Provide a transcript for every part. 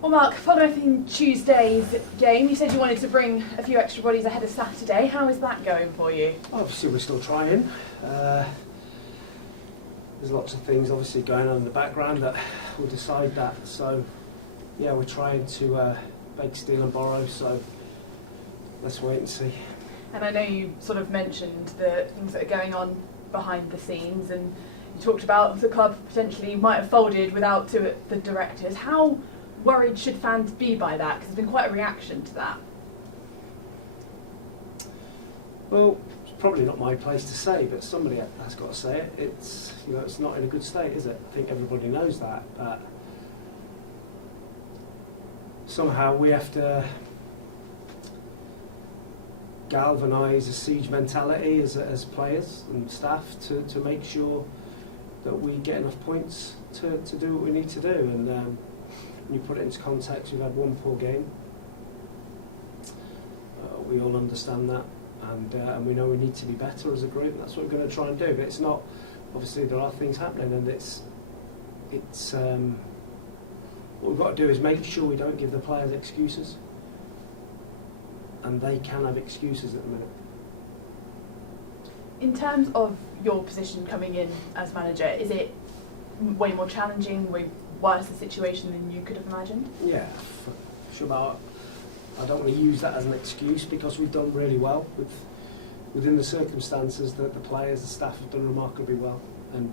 Well, Mark, following Tuesday's game, you said you wanted to bring a few extra bodies ahead of Saturday. How is that going for you? Obviously, we're still trying. There's lots of things obviously going on in the background that will decide that. So, yeah, we're trying to beg, steal and borrow, so let's wait and see. And I know you sort of mentioned the things that are going on behind the scenes, and you talked about the club potentially might have folded without two of the directors. How worried should fans be by that? Because there's been quite a reaction to that. Well, it's probably not my place to say, but somebody has got to say it. It's, you know, it's not in a good state, is it? I think everybody knows that, but somehow we have to galvanise a siege mentality as players and staff to make sure that we get enough points to do what we need to do. And when you put it into context, we've had one poor game. We all understand that, and we know we need to be better as a group. And that's what we're going to try and do. But it's not, obviously there are things happening, and it's what we've got to do is make sure we don't give the players excuses, and they can have excuses at the minute. In terms of your position coming in as manager, is it way more challenging, way worse a situation than you could have imagined? Yeah, for sure. I don't want to use that as an excuse, because we've done really well within the circumstances that the players, the staff have done remarkably well, and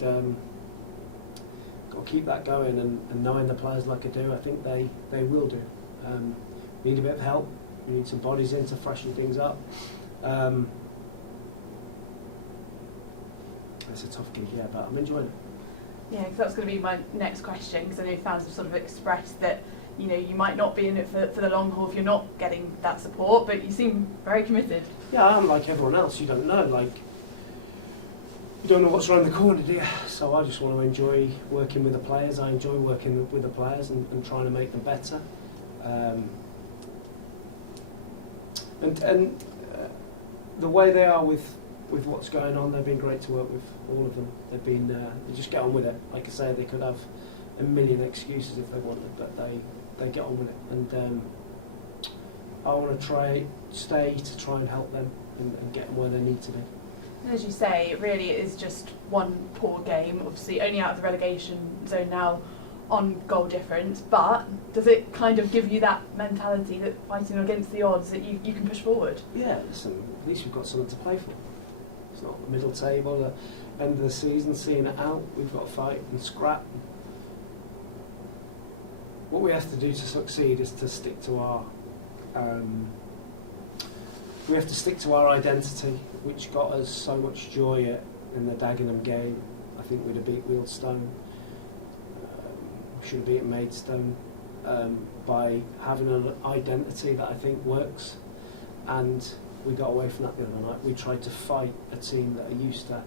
got to keep that going. And knowing the players like I do, I think they will do. We need a bit of help. We need some bodies in to freshen things up. It's a tough gig, yeah, but I'm enjoying it. Yeah, because that's going to be my next question, because I know fans have sort of expressed that, you know, you might not be in it for the long haul if you're not getting that support, but you seem very committed. Yeah, I'm like everyone else. You don't know, like, you don't know what's around the corner, do you? So I just want to enjoy working with the players. I enjoy working with the players and trying to make them better. And the way they are with what's going on, they've been great to work with, all of them. They've been, they just get on with it. Like I say, they could have a million excuses if they wanted, but they get on with it. And I want to try and help them and get them where they need to be. And as you say, it really is just one poor game, obviously only out of the relegation zone now on goal difference, but does it kind of give you that mentality that fighting against the odds that you can push forward? Yeah, listen, at least we've got something to play for. It's not the middle table, the end of the season, seeing it out. We've got to fight and scrap. What we have to do to succeed is to stick to our identity, which got us so much joy in the Dagenham game. I think we'd have beat Wealdstone. We should have beaten Maidstone by having an identity that I think works. And we got away from that the other night. We tried to fight a team that are used to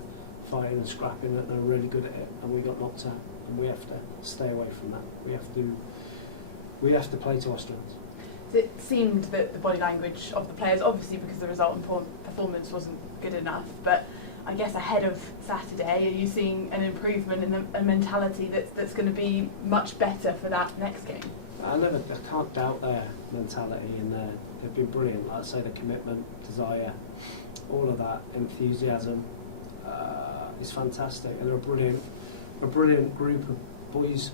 fighting and scrapping and are really good at it, and we got knocked out. And we have to stay away from that. We have to play to our strengths. It seemed that the body language of the players, obviously because the result and performance wasn't good enough, but I guess ahead of Saturday, are you seeing an improvement in a mentality that's going to be much better for that next game? I can't doubt their mentality, and they've been brilliant. Like I say, the commitment, desire, all of that, enthusiasm is fantastic, and they're a brilliant group of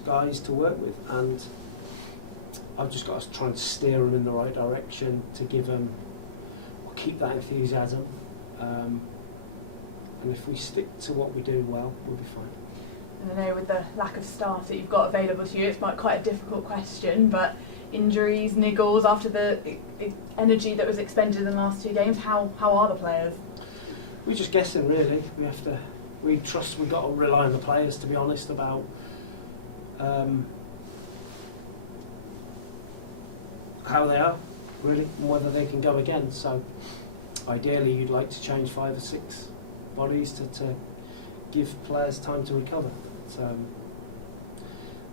guys to work with. And I've just got to try and steer them in the right direction to give them, or keep that enthusiasm. And if we stick to what we do well, we'll be fine. And I know with the lack of staff that you've got available to you, it's quite a difficult question, but injuries, niggles, after the energy that was expended in the last two games, how are the players? We're just guessing, really. We've got to rely on the players, to be honest, about how they are, really, and whether they can go again. So ideally you'd like to change 5 or 6 bodies to give players time to recover. So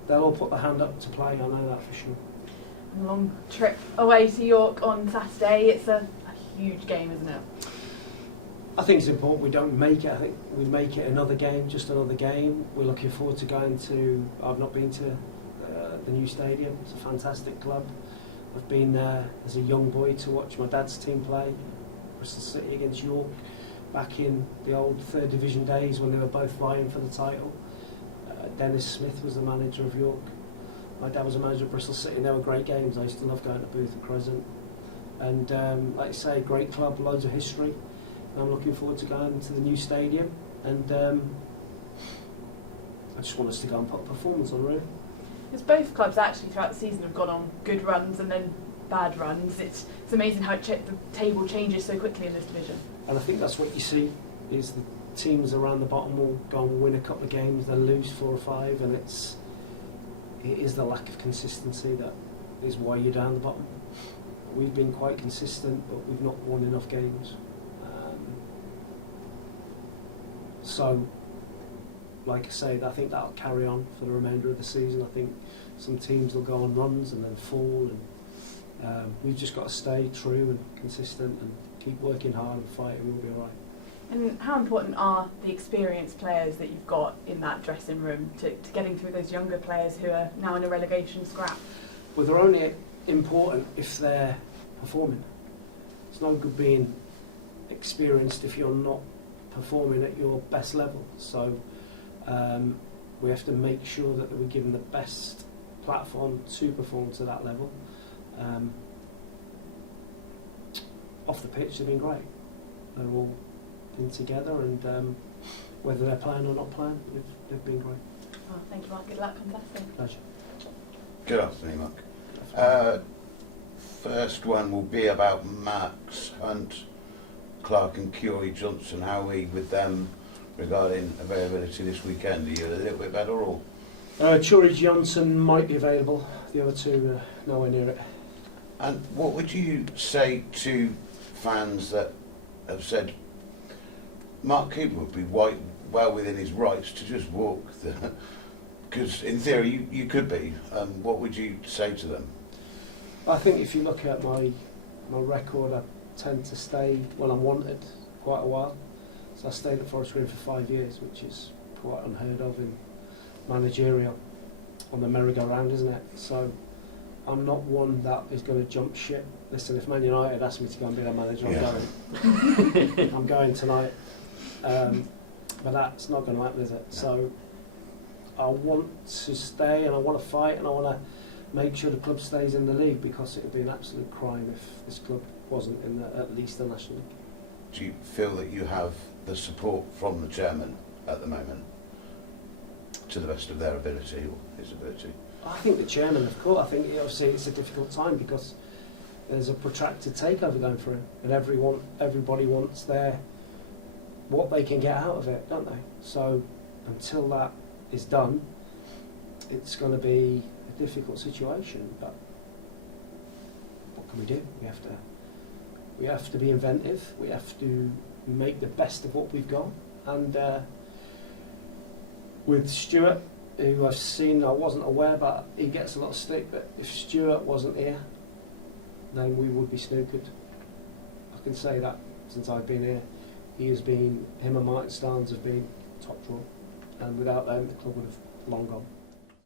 they'll all put their hand up to play, I know that for sure. A long trip away to York on Saturday. It's a huge game, isn't it? I think it's important we don't make it. I think we make it another game, just another game. We're looking forward to going to, I've not been to the new stadium. It's a fantastic club. I've been there as a young boy to watch my dad's team play, Bristol City against York, back in the old third division days when they were both vying for the title. Dennis Smith was the manager of York. My dad was a manager of Bristol City, and they were great games. I used to love going to Booth and Crescent. And like I say, great club, loads of history. And I'm looking forward to going to the new stadium. And I just want us to go and put a performance on, really. Because both clubs actually throughout the season have gone on good runs and then bad runs. It's amazing how the table changes so quickly in this division. And I think that's what you see, is the teams around the bottom will go and win a couple of games, then lose 4 or 5, and it is the lack of consistency that is why you're down the bottom. We've been quite consistent, but we've not won enough games. So, like I say, I think that'll carry on for the remainder of the season. I think some teams will go on runs and then fall, and we've just got to stay true and consistent and keep working hard and fighting. We'll be all right. And how important are the experienced players that you've got in that dressing room to getting through those younger players who are now in a relegation scrap? Well, they're only important if they're performing. It's no good being experienced if you're not performing at your best level. So we have to make sure that we're given the best platform to perform to that level. Off the pitch, they've been great. They're all been together, and whether they're playing or not playing, they've been great. Oh, thank you, Mark. Good luck. Fantastic. Pleasure. Good afternoon, Mark. First one will be about Max Hunt, Clark and Curie Johnson. How are we with them regarding availability this weekend? Are you a little bit better, or? Curie Johnson might be available. The other two are nowhere near it. And what would you say to fans that have said Mark Cooper would be well within his rights to just walk? Because in theory you could be. What would you say to them? I think if you look at my record, I tend to stay when I'm wanted quite a while. So I stayed at Forest Green for 5 years, which is quite unheard of in managerial on the merry-go-round, isn't it? So I'm not one that is going to jump ship. Listen, if Man United asked me to go and be their manager, I'm going. I'm going tonight. But that's not going to happen, is it? No. So I want to stay, and I want to fight, and I want to make sure the club stays in the league, because it would be an absolute crime if this club wasn't in at least the National League. Do you feel that you have the support from the chairman at the moment, to the best of their ability or his ability? I think the chairman, of course. I think obviously it's a difficult time because there's a protracted takeover going through, and everybody wants what they can get out of it, don't they? So until that is done, it's going to be a difficult situation. But what can we do? We have to be inventive. We have to make the best of what we've got. And with Stuart, who I've seen, I wasn't aware, but he gets a lot of stick. But if Stuart wasn't here, then we would be snookered. I can say that since I've been here. Him and Martin Starnes have been top draw, and without them the club would have long gone.